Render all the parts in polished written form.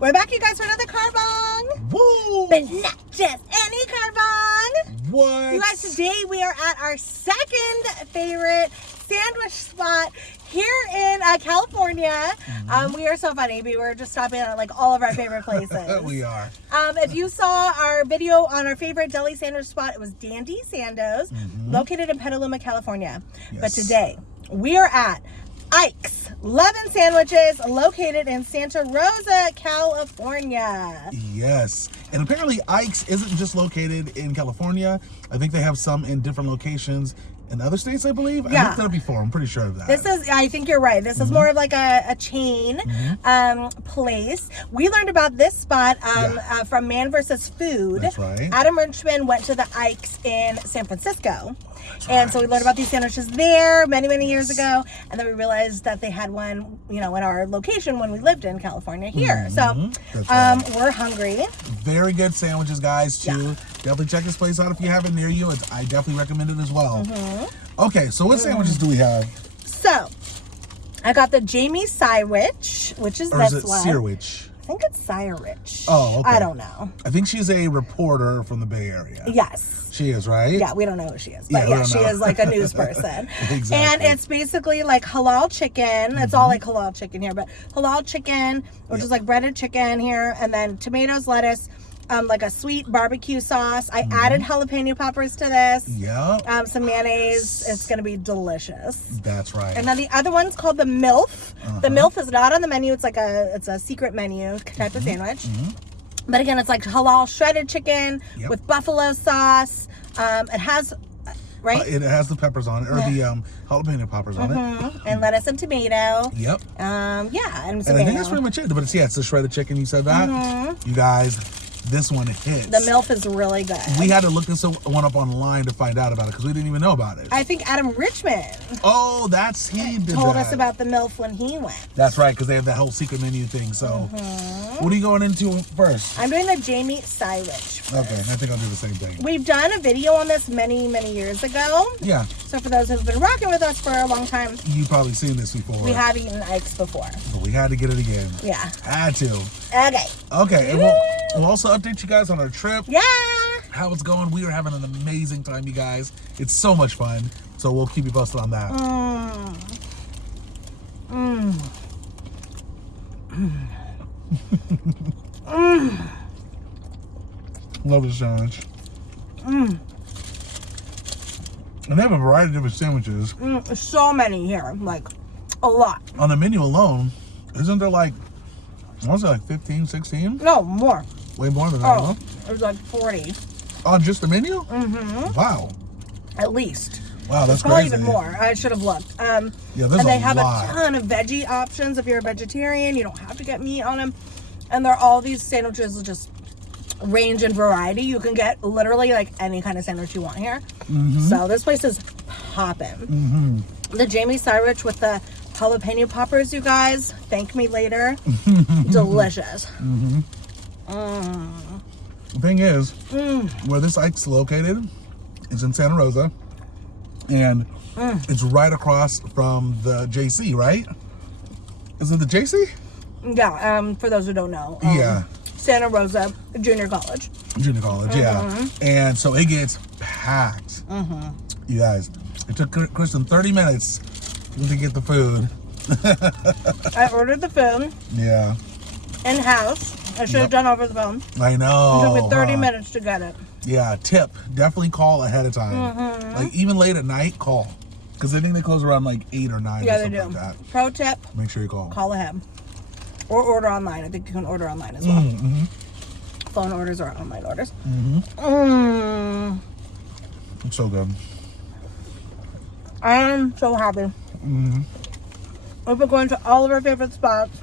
We're back, you guys, for another Carbang. Woo! But not just any Carbang. What? You guys, today we are at our second favorite sandwich spot here in California. We are so funny. We were just stopping at like all of our favorite places. We are. If you saw our video on our favorite deli sandwich spot, it was Dandy Sando's, located in Petaluma, California. Yes. But today we are at Ike's Love and Sandwiches, located in Santa Rosa, California. Yes. And apparently Ike's isn't just located in California. I think they have some in different locations in other states, I believe. Yeah. I looked that up before. I'm pretty sure of that. This is, I think you're right. This is more of like a chain place. We learned about this spot from Man vs. Food. That's right. Adam Richmond went to the Ike's in San Francisco. And so we learned about these sandwiches there many years ago. And then we realized that they had one, you know, in our location when we lived in California here. So we're hungry. Very good sandwiches, guys, too. Yeah. Definitely check this place out if you have it near you. I definitely recommend it as well. Okay, so what sandwiches do we have? So I got the Jamie Sywich, which is Or this is it one. Searwich? I think it's Syrich. Oh, okay. I don't know. I think she's a reporter from the Bay Area. Yes. She is, right? Yeah, we don't know who she is. But we yeah, don't she know. is like a news person. Exactly. And it's basically like halal chicken. It's all like halal chicken here, but halal chicken, which is like breaded chicken here, and then tomatoes, lettuce, like a sweet barbecue sauce. I added jalapeno poppers to this. Yep. Some mayonnaise. It's gonna be delicious. That's right. And then the other one's called the MILF. The MILF is not on the menu. It's like a secret menu type of sandwich. But again, it's like halal shredded chicken with buffalo sauce. It has, right? It has the peppers on it, or the jalapeno poppers on it. And lettuce and tomato. Yep. Yeah, and some And I think mayo. that's pretty much it. But it's the shredded chicken. You said that? You guys, this one hits. The MILF is really good. We had to look this one up online to find out about it because we didn't even know about it. I think Adam Richmond Oh, he did told that. us about the MILF when he went. That's right, because they have that whole secret menu thing. So, what are you going into first? I'm doing the Jamie Sywich. Okay, I think I'll do the same thing. We've done a video on this many years ago. Yeah. So for those who've been rocking with us for a long time, You've probably seen this before. we have eaten Ike's before. But we had to get it again. Yeah. Had to. Okay. Okay, and we'll also update you guys on our trip. Yeah. How it's going. We are having an amazing time, you guys. It's so much fun. So we'll keep you posted on that. Love this sandwich. And they have a variety of different sandwiches. So many here, like a lot. On the menu alone, isn't there like, I want to say like 15, 16? No, more. Way more than that, huh? It was like 40 On just the menu? Wow. at least. Wow, that's Probably crazy. even more. I should have looked. Yeah, there's and they a have lot. a ton of veggie options if you're a vegetarian. You don't have to get meat on them. And they're all these sandwiches just range in variety. You can get literally like any kind of sandwich you want here. So this place is popping. The Jamie Sywich with the jalapeno poppers, you guys. Thank me later. Delicious. The thing is, where this Ike's located is in Santa Rosa, and it's right across from the JC, right? Is it the JC? Yeah, for those who don't know. Yeah. Santa Rosa Junior College. Junior college, yeah. And so it gets packed. You guys, it took Kristen 30 minutes to get the food. I ordered the food Yeah. in-house. I should have done over the phone. I know. It took me 30 minutes to get it. Yeah, tip. Definitely call ahead of time. Like, even late at night, call. Because I think they close around like 8 or 9 Yeah, or they something do. like that. Pro tip, Make sure you call. call ahead. Or order online. I think you can order online as well. Phone orders or online orders. It's so good. I am so happy. We've been going to all of our favorite spots.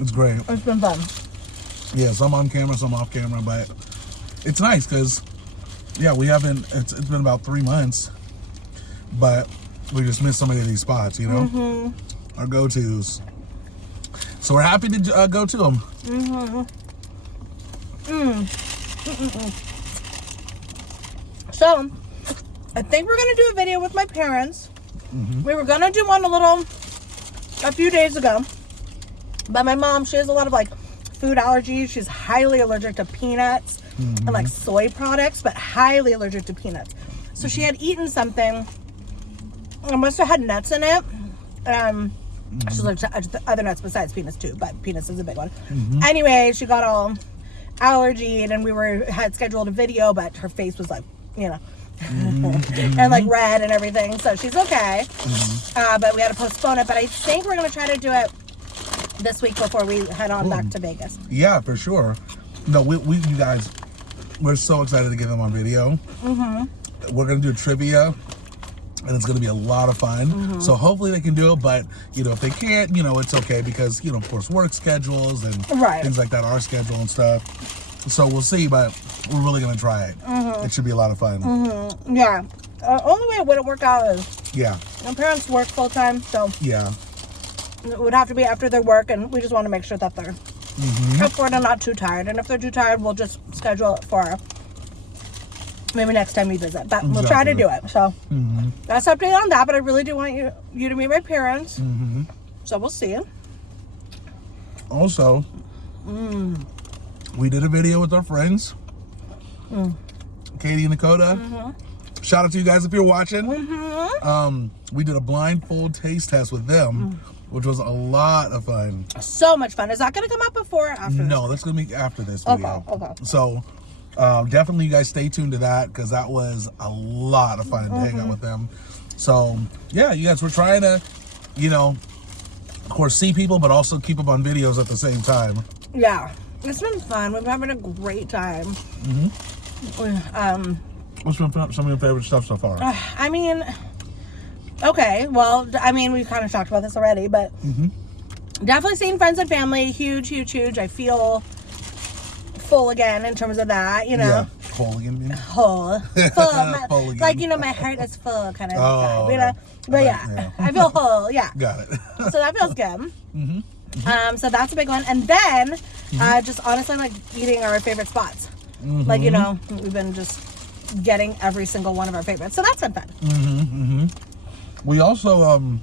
It's great. It's been fun. Yeah, some on camera, some off camera, but it's nice because, yeah, we haven't, it's been about 3 months, but we just missed so many of these spots, you know? Our go-tos. So we're happy to go to them. So, I think we're going to do a video with my parents. We were going to do one a few days ago. But my mom, she has a lot of like food allergies. She's highly allergic to peanuts and like soy products, but highly allergic to peanuts. So she had eaten something. It must have had nuts in it. She's allergic to other nuts besides peanuts too, but peanuts is a big one. Anyway, she got all allergied, and we had scheduled a video, but her face was like, you know, and like red and everything. So she's okay, but we had to postpone it. But I think we're gonna try to do it this week before we head on back to Vegas. Yeah, for sure. No, we you guys, we're so excited to get them on video. We're gonna do trivia, and it's going to be a lot of fun. So hopefully they can do it, but, you know, if they can't, you know, it's okay because, you know, of course, work schedules and things like that, our schedule and stuff. So we'll see, but we're really going to try it. It should be a lot of fun. Yeah. Only way it wouldn't work out is my parents work full time, so it would have to be after their work, and we just want to make sure that they're up for it and not too tired. And if they're too tired, we'll just schedule it for maybe next time we visit, but we'll try to do it. So that's an update on that. But I really do want you to meet my parents. So we'll see. Also, we did a video with our friends, Katie and Dakota. Shout out to you guys if you're watching. We did a blindfold taste test with them, which was a lot of fun. So much fun. Is that going to come up before or after? No, that's going to be after this video. Okay. So definitely you guys stay tuned to that, because that was a lot of fun to hang out with them. So yeah, you guys, we're trying to, you know, of course, see people, but also keep up on videos at the same time. Yeah, it's been fun. We've been having a great time. What's been some of your favorite stuff so far? I mean, okay, well, I mean, we've kind of talked about this already, but definitely seeing friends and family, huge. I feel full again in terms of that, you know. Yeah, full again. Full. Full again. Like, you know, my heart is full kind of vibe, you know. But yeah, I feel full. Yeah. Got it. So that feels good. So that's a big one. And then just honestly, like, eating our favorite spots. Like, you know, we've been just getting every single one of our favorites. So that's been fun. We also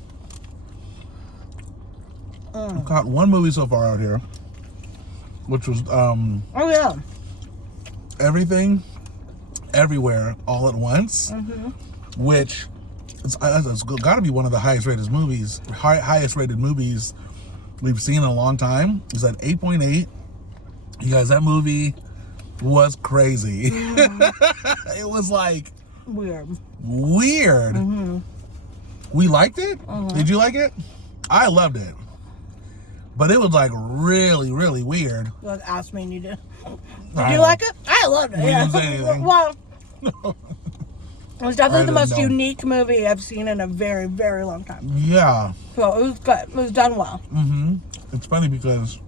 caught one movie so far out here, which was Everything, Everywhere, All at Once, which it's got to be one of the highest rated movies we've seen in a long time. It's at 8.8. You guys, that movie was crazy. It was like weird. We liked it. Did you like it? I loved it, but it was like really weird. You like asked me and you did. Did you like it? I loved it. We didn't say anything. Well, it was definitely the most unique movie I've seen in a very long time. Yeah. So it was good. It was done well. It's funny because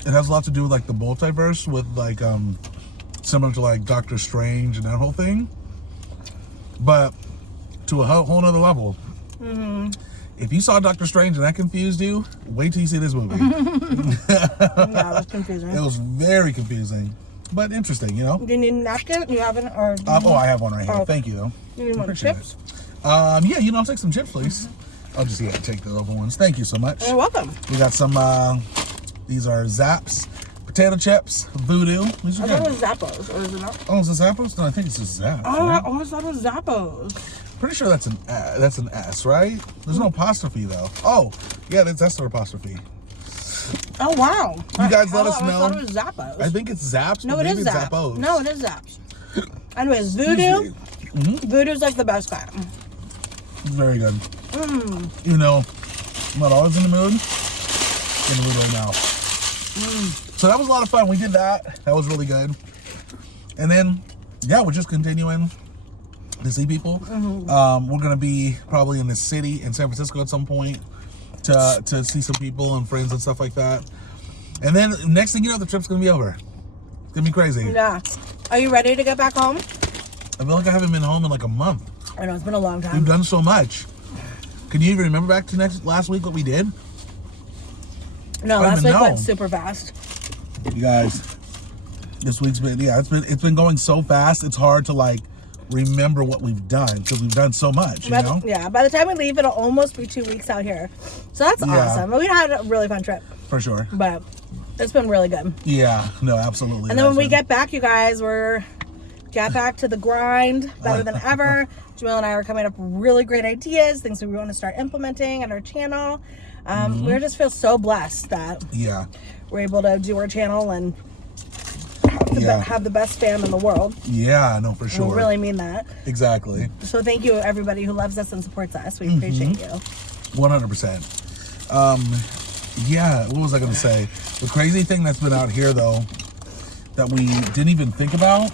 it has a lot to do with like the multiverse, with like similar to like Doctor Strange and that whole thing, but to a whole nother level. If you saw Doctor Strange and that confused you, wait till you see this movie. Yeah, it was confusing. It was very confusing, but interesting, you know. Do you need a napkin? You have an or? I have one right here. Thank you, though. You need one of chips? Yeah, you know, I'll take some chips, please. I'll just take the other ones. Thank you so much. You're welcome. We got some. These are Zapp's potato chips, Voodoo. These are I thought it was Zappos, or is it not? Oh, is it Zappos? No, I think it's just Zapp's. Oh, right? I always thought it was Zappos. Pretty sure that's an S, right? There's no apostrophe though. Oh, yeah, that's their apostrophe. Oh wow! You guys let us know. I thought it was Zappos. I think it's Zapp's. No, but it is maybe it's Zappos. Zappos. No, it is Zapp's. Anyways, Voodoo. Voodoo's like the best kind. Very good. You know, I'm not always in the mood. In the mood right now. So that was a lot of fun. We did that. That was really good. And then, yeah, we're just continuing to see people. We're gonna be probably in the city in San Francisco at some point to see some people and friends and stuff like that. And then next thing you know, the trip's gonna be over. It's gonna be crazy. Yeah. Are you ready to get back home? I feel like I haven't been home in like a month. I know, it's been a long time. We've done so much. Can you even remember back to last week what we did? No, last week went super fast. You guys, this week's been it's been going so fast. It's hard to like remember what we've done because we've done so much, you know? Yeah, by the time we leave, it'll almost be 2 weeks out here. So that's awesome. We had a really fun trip. For sure. But it's been really good. Yeah, no, absolutely. And then when we get back, you guys, get back to the grind better than ever. Jamil and I are coming up with really great ideas, things that we want to start implementing on our channel. We just feel so blessed that we're able to do our channel and have the best fam in the world. Yeah, no, for sure. We really mean that. Exactly. So thank you, everybody who loves us and supports us. We appreciate you. 100%. Yeah, what was I going to say? The crazy thing that's been out here, though, that we didn't even think about.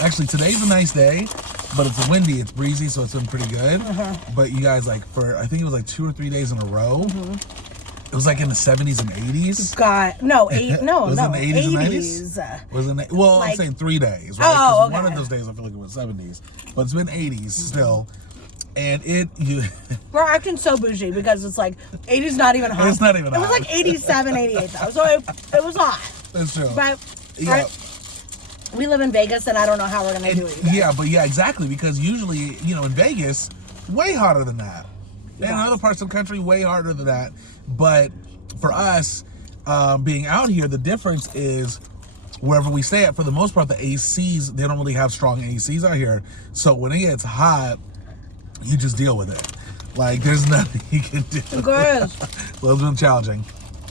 Actually, today's a nice day, but it's windy, it's breezy, so it's been pretty good. But you guys, like, I think it was like 2 or 3 days in a row. It was like in the 70s and 80s. No, was it in the 80s and 90s? Was it? Well, like, I'm saying 3 days, right? Oh, okay. One of those days I feel like it was 70s, but it's been 80s still. And we're acting so bougie because it's like 80's not even hot. It's not even hot. It was like 87, 88 though, so it was hot. That's true. But we live in Vegas, and I don't know how we're gonna do it. Exactly, because usually, in Vegas, way hotter than that. And in other parts of the country, way harder than that. But for us, being out here, the difference is wherever we stay at, for the most part, the ACs, they don't really have strong ACs out here. So when it gets hot, you just deal with it. Like, there's nothing you can do. Guys, So it's been challenging.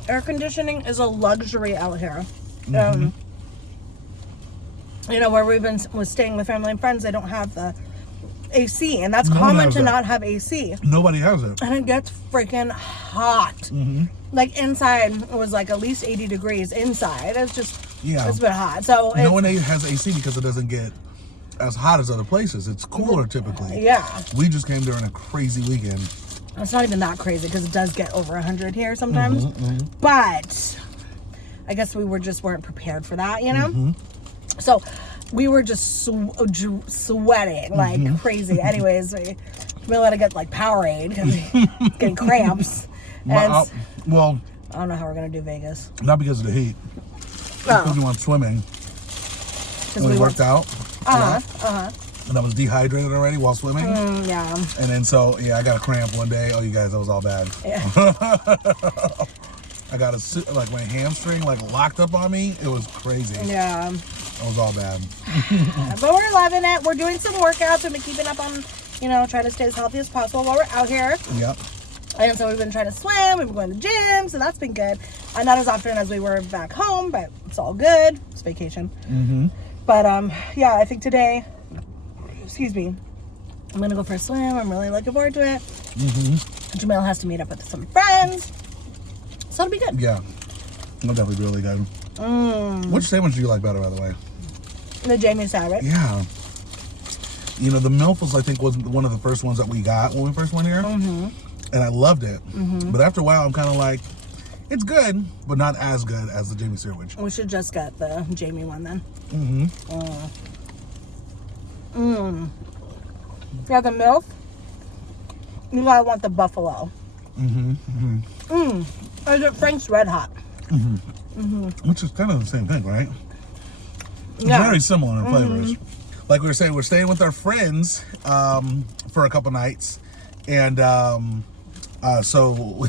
Air conditioning is a luxury out here. Where we've been staying with family and friends, they don't have the AC, and that's common to not have AC. Nobody has it. And it gets freaking hot. Like, inside, it was like at least 80 degrees inside. It's just, it's been hot. So no one has AC because it doesn't get as hot as other places. It's cooler typically. Yeah. We just came during a crazy weekend. It's not even that crazy because it does get over 100 here sometimes. But I guess we weren't prepared for that, So we were just sweating like crazy. Anyways, we had to get like Powerade because getting cramps. Well, I don't know how we're gonna do Vegas. Not because of the heat. Because we went swimming. And we worked out. And I was dehydrated already while swimming. Yeah. And then I got a cramp one day. Oh, you guys, that was all bad. Yeah. I got my hamstring locked up on me. It was crazy. Yeah. It was all bad. But we're loving it. We're doing some workouts. We've been keeping up on, trying to stay as healthy as possible while we're out here. Yep. And so we've been trying to swim. We've been going to the gym. So that's been good. Not as often as we were back home, but it's all good. It's vacation. But I think today, I'm gonna go for a swim. I'm really looking forward to it. Jamil has to meet up with some friends, so it'll be good. Yeah, it'll definitely be really good. Which sandwich do you like better, by the way? The Jamie salad. Yeah. The MILF was one of the first ones that we got when we first went here, and I loved it. But after a while, I'm kind of like, it's good, but not as good as the Jamie sandwich. We should just get the Jamie one then. Yeah, the MILF. You gotta want the buffalo. Or is it Frank's Red Hot? Which is kind of the same thing, right? It's Yeah. very similar in flavors. Like we were saying, we're staying with our friends for a couple nights, and so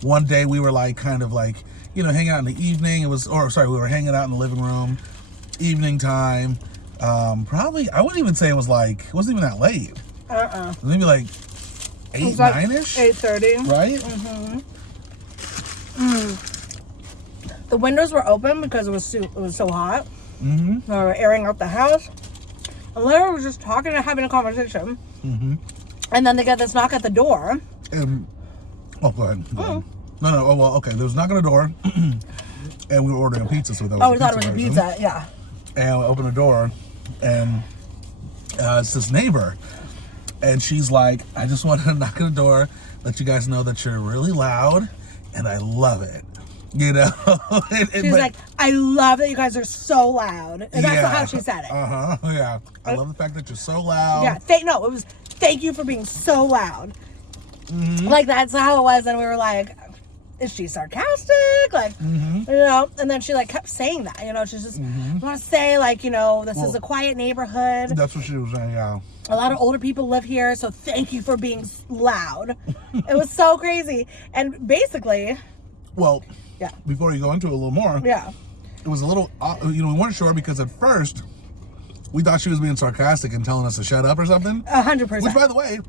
one day we were hanging out in the evening. We were hanging out in the living room, evening time. Probably, I wouldn't even say it wasn't even that late. Maybe 8, 9-ish? 8:30. Right? The windows were open because it was so hot. We were airing out the house. And Lara was just talking and having a conversation. And then they get this knock at the door. Go ahead. No. Oh, well, okay. There was a knock on the door. And we were ordering a pizza, so that was we thought it was a pizza, yeah. And we opened the door, and it's this neighbor. And she's like, I just wanted to knock on the door, let you guys know that you're really loud, and I love it. She's like, I love that you guys are so loud. And that's how she said it. Yeah. I love the fact that you're so loud. Yeah. It was thank you for being so loud. Like, that's how it was. And we were like, is she sarcastic? Like, you know, and then she like kept saying that, you know, she's just want to say like, you know, this is a quiet neighborhood. That's what she was saying, yeah. A lot of older people live here, so thank you for being loud. It was so crazy. And basically, well, before you go into it a little more, it was a little, you know, we weren't sure because at first we thought she was being sarcastic and telling us to shut up or something. 100%. Which, by the way,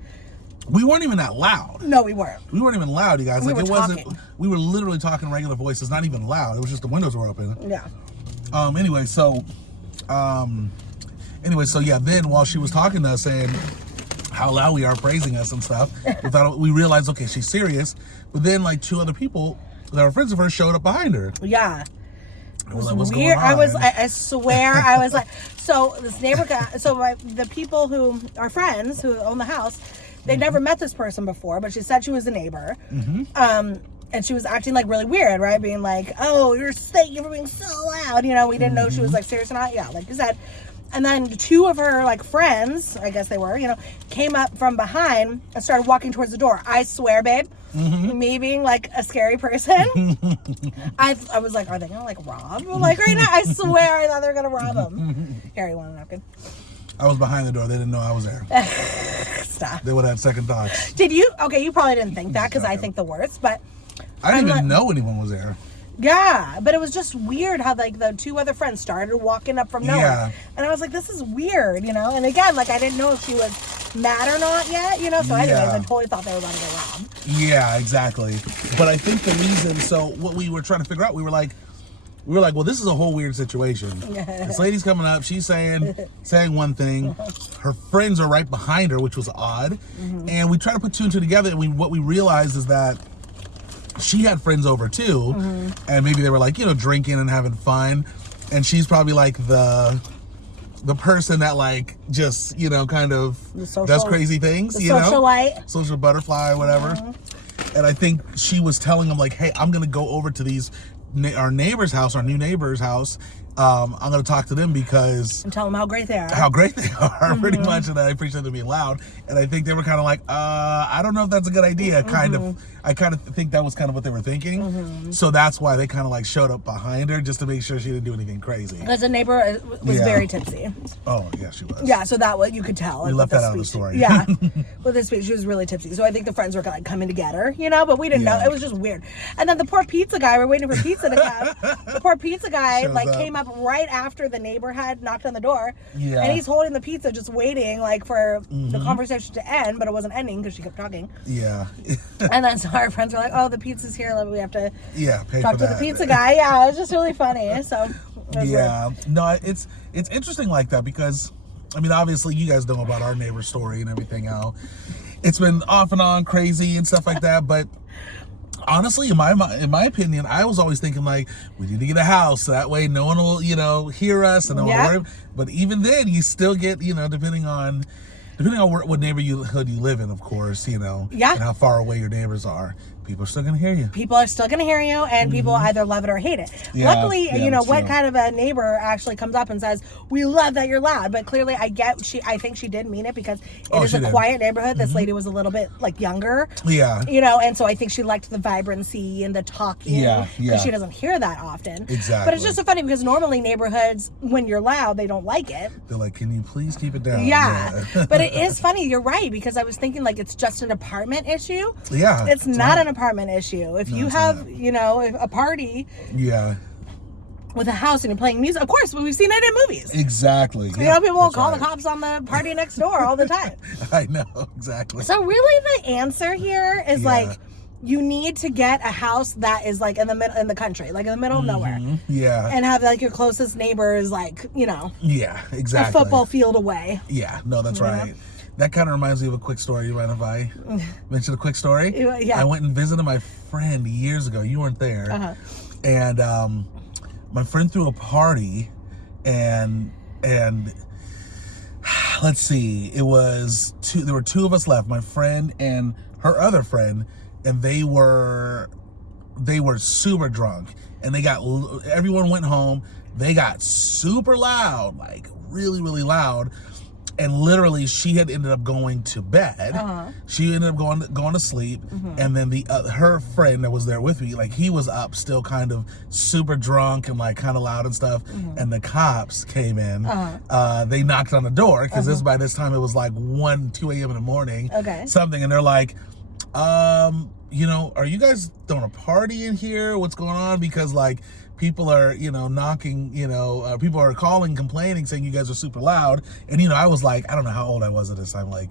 we weren't even that loud. No, we weren't. We weren't even loud, you guys. We like were it wasn't. talking. We were literally talking regular voices, not even loud. It was just the windows were open. Yeah. Anyway, so yeah. Then while she was talking to us, saying how loud we are, praising us and stuff, we realized, okay, she's serious. But then like two other people that were friends of hers showed up behind her. Yeah. It was like, weird. what's going on? I swear, I was like, so this neighbor guy, the people who are friends who own the house, they never met this person before, but she said she was a neighbor. And she was acting like really weird, right? Being like, oh, you're being so loud. You know, we didn't know she was like serious or not. Yeah, like you said. And then two of her like friends, I guess they were, you know, came up from behind and started walking towards the door. I swear, babe, me being like a scary person, I was like, are they gonna like rob? Like right now, I swear I thought they were gonna rob him. Here, you want a napkin? I was behind the door. They didn't know I was there. Stop. They would have had second thoughts. Did you? Okay, you probably didn't think that because I think the worst, but I didn't even know anyone was there. Yeah, but it was just weird how like the two other friends started walking up from nowhere, and I was like, "This is weird," you know. And again, like I didn't know if she was mad or not yet, you know. So anyways, I totally thought they were about to get robbed. Yeah, exactly. But I think the reason, so what we were trying to figure out, we were like, well, this is a whole weird situation. This lady's coming up, she's saying one thing, her friends are right behind her, which was odd, and we tried to put two and two together, and what we realized is that she had friends over too, and maybe they were like, you know, drinking and having fun, and she's probably like the person that like just, you know, kind of does crazy things, you know, socialite, social butterfly or whatever. And I think she was telling them like, hey, I'm gonna go over to our neighbor's house, our new neighbor's house. I'm going to talk to them because... And tell them how great they are. How great they are, pretty much. And I appreciate them being loud. And I think they were kind of like, I don't know if that's a good idea. I kind of think that was kind of what they were thinking. So that's why they kind of like showed up behind her just to make sure she didn't do anything crazy. Because the neighbor was very tipsy. Oh, yeah, she was. Yeah, so that you could tell. We left that out of the story. Yeah. With this speech, she was really tipsy. So I think the friends were like coming to get her, you know, but we didn't know. It was just weird. And then the poor pizza guy, we're waiting for pizza to come. The poor pizza guy came up right after the neighbor had knocked on the door. Yeah. And he's holding the pizza just waiting like for the conversation to end, but it wasn't ending because she kept talking. Yeah. And then so our friends were like, oh, the pizza's here, we have to pay talk for to that. the pizza guy. Yeah, it was just really funny. So weird. No, it's interesting like that because I mean obviously you guys know about our neighbor's story and everything, how it's been off and on crazy and stuff like that, but honestly, in my opinion, I was always thinking like we need to get a house so that way no one will, you know, hear us and no one will worry. But even then, you still get, you know, depending on what neighborhood you live in, of course, you know, and how far away your neighbors are. People are still going to hear you. People are still going to hear you, and people either love it or hate it. Luckily, you know, what kind of a neighbor actually comes up and says, we love that you're loud, but clearly I think she did mean it because it is a quiet neighborhood. This lady was a little bit like younger. Yeah. You know, and so I think she liked the vibrancy and the talking. Because she doesn't hear that often. Exactly. But it's just so funny because normally neighborhoods, when you're loud, they don't like it. They're like, can you please keep it down? Yeah. But it is funny. You're right, because I was thinking like it's just an apartment issue. Yeah. It's not an apartment issue. If you have, you know, a party with a house and you're playing music, of course, we've seen it in movies. Exactly. You know, people will call the cops on the party next door all the time. I know, exactly. So really the answer here is like you need to get a house that is like in the country, like in the middle of nowhere. Yeah. And have like your closest neighbors like, you know. Yeah, exactly. A football field away. Yeah, no, that's right. Know? That kind of reminds me of a quick story. You mind if I mention a quick story? Yeah. I went and visited my friend years ago. You weren't there. And my friend threw a party, and let's see, there were two of us left, my friend and her other friend, and they were super drunk, and everyone went home. They got super loud, like really, really loud. And literally, she had ended up going to bed. She ended up going to sleep, and then her friend that was there with me, like, he was up still, kind of super drunk and like kind of loud and stuff. And the cops came in. They knocked on the door because by this time it was like 2 a.m. in the morning. Something, and they're like, you know, are you guys throwing a party in here? What's going on? Because like, people are, you know, knocking, you know, people are calling, complaining, saying you guys are super loud. And, you know, I was like, I don't know how old I was at this time. Like,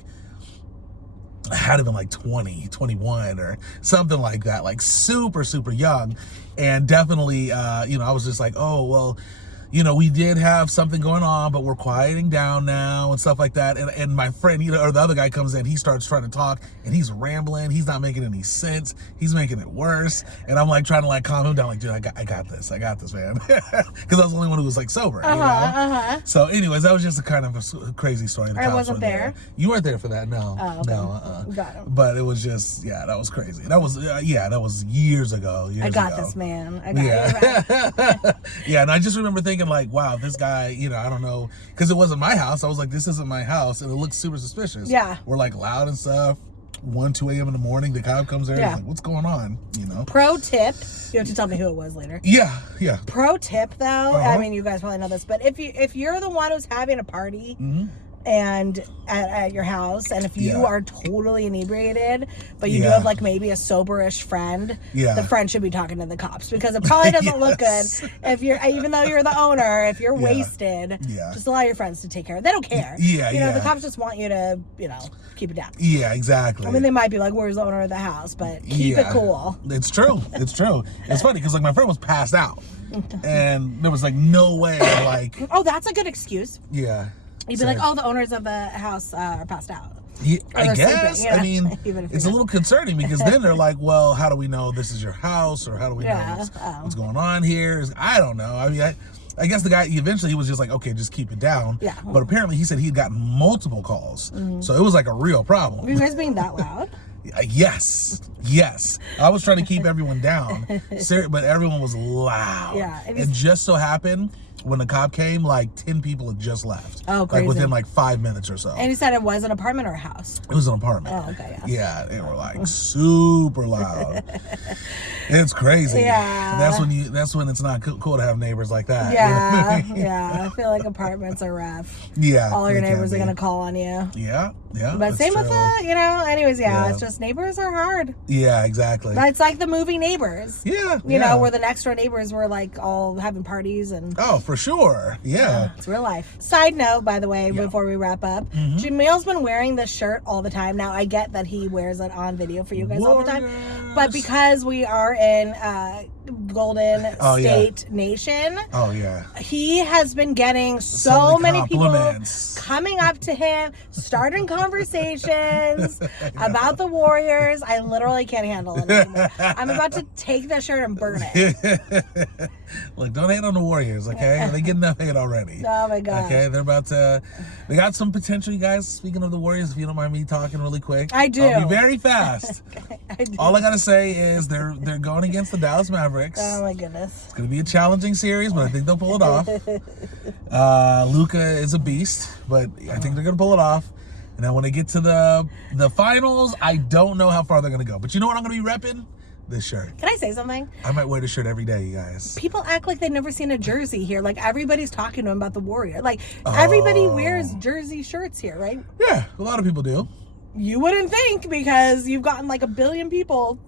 I had to have been like 20, 21 or something like that. Like super, super young. And definitely, you know, I was just like, oh, well, you know, we did have something going on, but we're quieting down now and stuff like that. And my friend, you know, or the other guy comes in, he starts trying to talk, and he's rambling. He's not making any sense. He's making it worse. And I'm like trying to like calm him down, like, dude, I got this, man. Because I was the only one who was like sober, you know? So anyways, that was just a kind of a crazy story. I wasn't there. You weren't there for that, no. Oh, okay. No. Got him. But it was just, yeah, that was crazy. That was, that was years ago. I got this, man. I got it. Yeah, and I just remember thinking, like, wow, this guy, you know, I don't know, because it wasn't my house. I was like, this isn't my house, and it looks super suspicious. Yeah. We're like loud and stuff. 2 a.m. in the morning, the cop comes there. Yeah. Like, what's going on? You know. Pro tip: you have to tell me who it was later. Yeah. Pro tip, though. I mean, you guys probably know this, but if you're the one who's having a party. And at your house, and if you are totally inebriated, but you do have like maybe a soberish friend, the friend should be talking to the cops, because it probably doesn't look good if you're, even though you're the owner, if you're wasted, just allow your friends to take care of it. They don't care. You know, the cops just want you to, you know, keep it down. Yeah, exactly. I mean, they might be like, where's the owner of the house? But keep it cool. It's true. It's funny because like my friend was passed out, and there was like no way, like. Oh, that's a good excuse. Yeah. You'd be like, oh, the owners of the house are passed out. Yeah, I guess. Sleeping, you know? I mean, it's a little concerning, because then they're like, well, how do we know this is your house, or how do we know what's going on here? I don't know. I mean, I guess the guy, eventually he was just like, okay, just keep it down. Yeah. But apparently he said he'd gotten multiple calls. So it was like a real problem. Were you guys being that loud? Yes. I was trying to keep everyone down, but everyone was loud. Yeah. It just so happened, when the cop came, like 10 people had just left. Oh, crazy. Like within like 5 minutes or so. And you said it was an apartment or a house? It was an apartment. Oh, okay, yeah. They were like super loud. It's crazy. Yeah. That's when it's not cool to have neighbors like that. Yeah. Yeah. I feel like apartments are rough. Yeah. All your neighbors are gonna call on you. Yeah. But same with you know, anyways, it's just neighbors are hard. Yeah, exactly. But it's like the movie Neighbors. Yeah. You know, where the next door neighbors were like all having parties and. Oh, for sure. Yeah. It's real life. Side note, by the way, before we wrap up, Jamil's been wearing this shirt all the time. Now, I get that he wears it on video for you guys all the time. But because we are in Golden State Nation. Oh, yeah. He has been getting so many people coming up to him, starting conversations about the Warriors. I literally can't handle it anymore. I'm about to take that shirt and burn it. Look, don't hate on the Warriors, okay? They get enough hate already. Oh, my God. Okay, they got some potential, you guys. Speaking of the Warriors, if you don't mind me talking really quick. I do. I'll be very fast. I do. All I gotta say is they're going against the Dallas Mavericks. Oh, my goodness. It's gonna be a challenging series, but I think they'll pull it off. Luka is a beast, but I think they're gonna pull it off. And then when they get to the finals, I don't know how far they're gonna go. But you know what I'm gonna be repping? This shirt. Can I say something? I might wear this shirt every day, you guys. People act like they've never seen a jersey here. Like, everybody's talking to them about the Warrior. Like, everybody wears jersey shirts here, right? Yeah, a lot of people do. You wouldn't think, because you've gotten like 1 billion people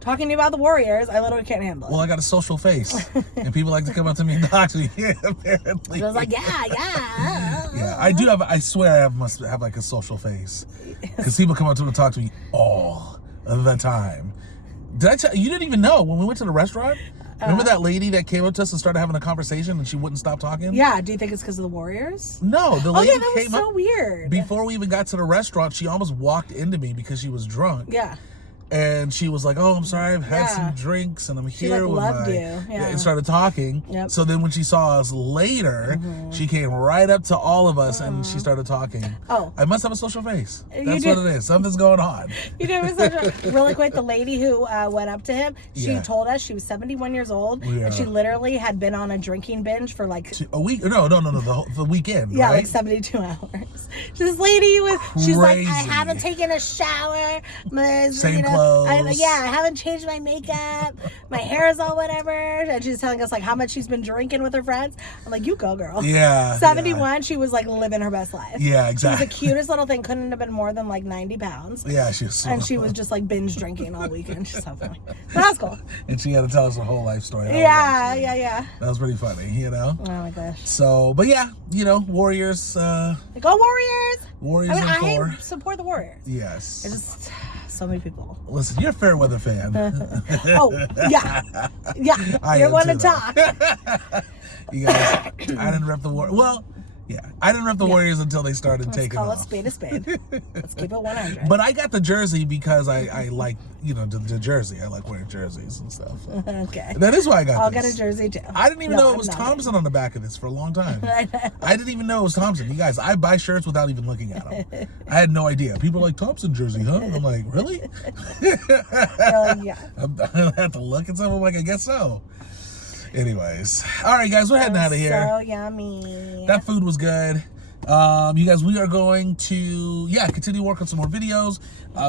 talking to you about the Warriors. I literally can't handle it. Well, I got a social face, and people like to come up to me and talk to me. Yeah, apparently. I was like, yeah. Yeah, I do have. I swear, I must have like a social face, because people come up to me and talk to me all the time. Did I tell you? You didn't even know when we went to the restaurant? Remember that lady that came up to us and started having a conversation, and she wouldn't stop talking? Yeah. Do you think it's because of the Warriors? No, the lady that was came so up weird. before we even got to the restaurant. She almost walked into me because she was drunk. Yeah. And she was like, "Oh, I'm sorry, I've had some drinks and I'm here with loved my..." you. Yeah. And started talking. Yep. So then when she saw us later, she came right up to all of us and she started talking. Oh. I must have a social face. You That's do. what it is. Something's going on. You know, it was really quick. The lady who went up to him, she told us she was 71 years old, and she literally had been on a drinking binge for like a week. No, the weekend. Yeah, right? like 72 hours. This lady was. She's like, I haven't taken a shower. Same clothes. I haven't changed my makeup. My hair is all whatever. And she's telling us like how much she's been drinking with her friends. I'm like, you go, girl. Yeah. 71. She was like living her best life. Yeah, exactly. She was the cutest little thing. Couldn't have been more than like 90 pounds. Yeah, she was. And she was just like binge drinking all weekend. She's so funny. But that's cool. And she had to tell us her whole life story. Yeah. That was pretty funny, you know? Oh my gosh. So, but yeah, you know, Warriors. Go Warriors! Warriors in 4. I support the Warriors. Yes. It's just so many people. Listen, you're a fair weather fan. Oh, yeah. You're one to talk. You guys, I didn't rep the Warriors. Well, yeah, I didn't rep the Warriors until they started taking off. Let's call a spade a spade. Let's keep it 100. But I got the jersey because I like, you know, the jersey. I like wearing jerseys and stuff. Okay. That is why I got I'll this. get a jersey too. I didn't even know it was Thompson on the back of this for a long time. I didn't even know it was Thompson. You guys, I buy shirts without even looking at them. I had no idea. People are like, Thompson jersey, huh? I'm like, really? Yeah. I have to look at something. I'm like, I guess so. Anyways, all right, guys, we're heading out of here. So yummy. That food was good. You guys, we are going to continue working on some more videos.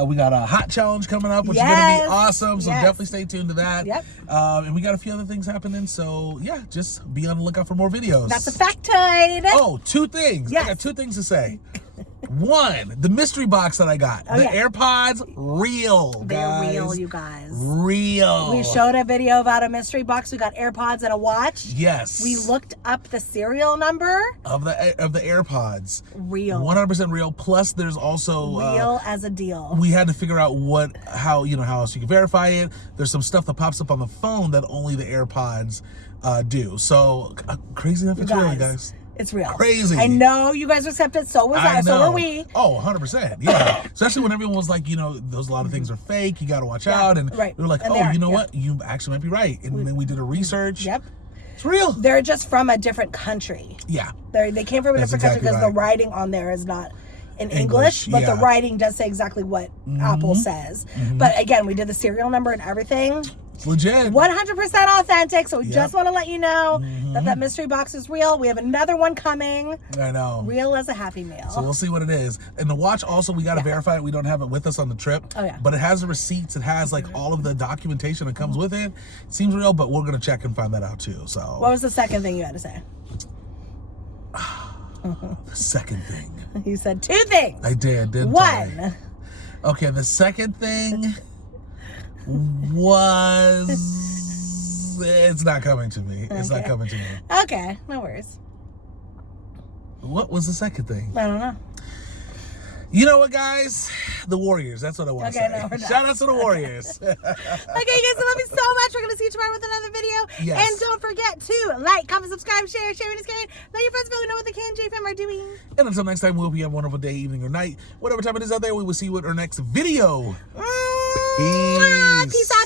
We got a hot challenge coming up, which is going to be awesome. So definitely stay tuned to that. Yep. And we got a few other things happening. So yeah, just be on the lookout for more videos. That's a factoid. Oh, 2 things. Yes. I got 2 things to say. 1, the mystery box that I got. The AirPods, real, guys. They're real, you guys. Real. We showed a video about a mystery box. We got AirPods and a watch. Yes. We looked up the serial number. Of the AirPods. Real. 100% real. Plus, there's also real as a deal. We had to figure out how else you can verify it. There's some stuff that pops up on the phone that only the AirPods do. So crazy enough, it's real, guys. It's real. Crazy. I know you guys accept it. So was I. So were we. Oh, 100%. Yeah. Especially when everyone was like, you know, those a lot of things are fake. You got to watch out. And we were like, you know what? You actually might be right. And then we did a research. Yep. It's real. They're just from a different country. Yeah. They came from a different country because the writing on there is not in English, but the writing does say exactly what Apple says. But again, we did the serial number and everything. It's legit. 100% authentic. So we just want to let you know that mystery box is real. We have another one coming. I know. Real as a Happy Meal. So we'll see what it is. And the watch also, we got to verify it. We don't have it with us on the trip. Oh, yeah. But it has the receipts. It has like all of the documentation that comes with it. It seems real, but we're going to check and find that out too. So what was the second thing you had to say? The second thing. You said 2 things. I did, didn't I? Okay, the second thing was... It's not coming to me. It's not coming to me. Okay, no worries. What was the second thing? I don't know. You know what, guys? The Warriors. That's what I want to say. No, we're not. Shout out to the Warriors. Okay, guys, I love you so much. We're going to see you tomorrow with another video. Yes. And don't forget to like, comment, subscribe, share. Sharing is caring. Let your friends know what the K&J Fam are doing. And until next time, we hope you have a wonderful day, evening, or night. Whatever time it is out there, we will see you in our next video. Peace out.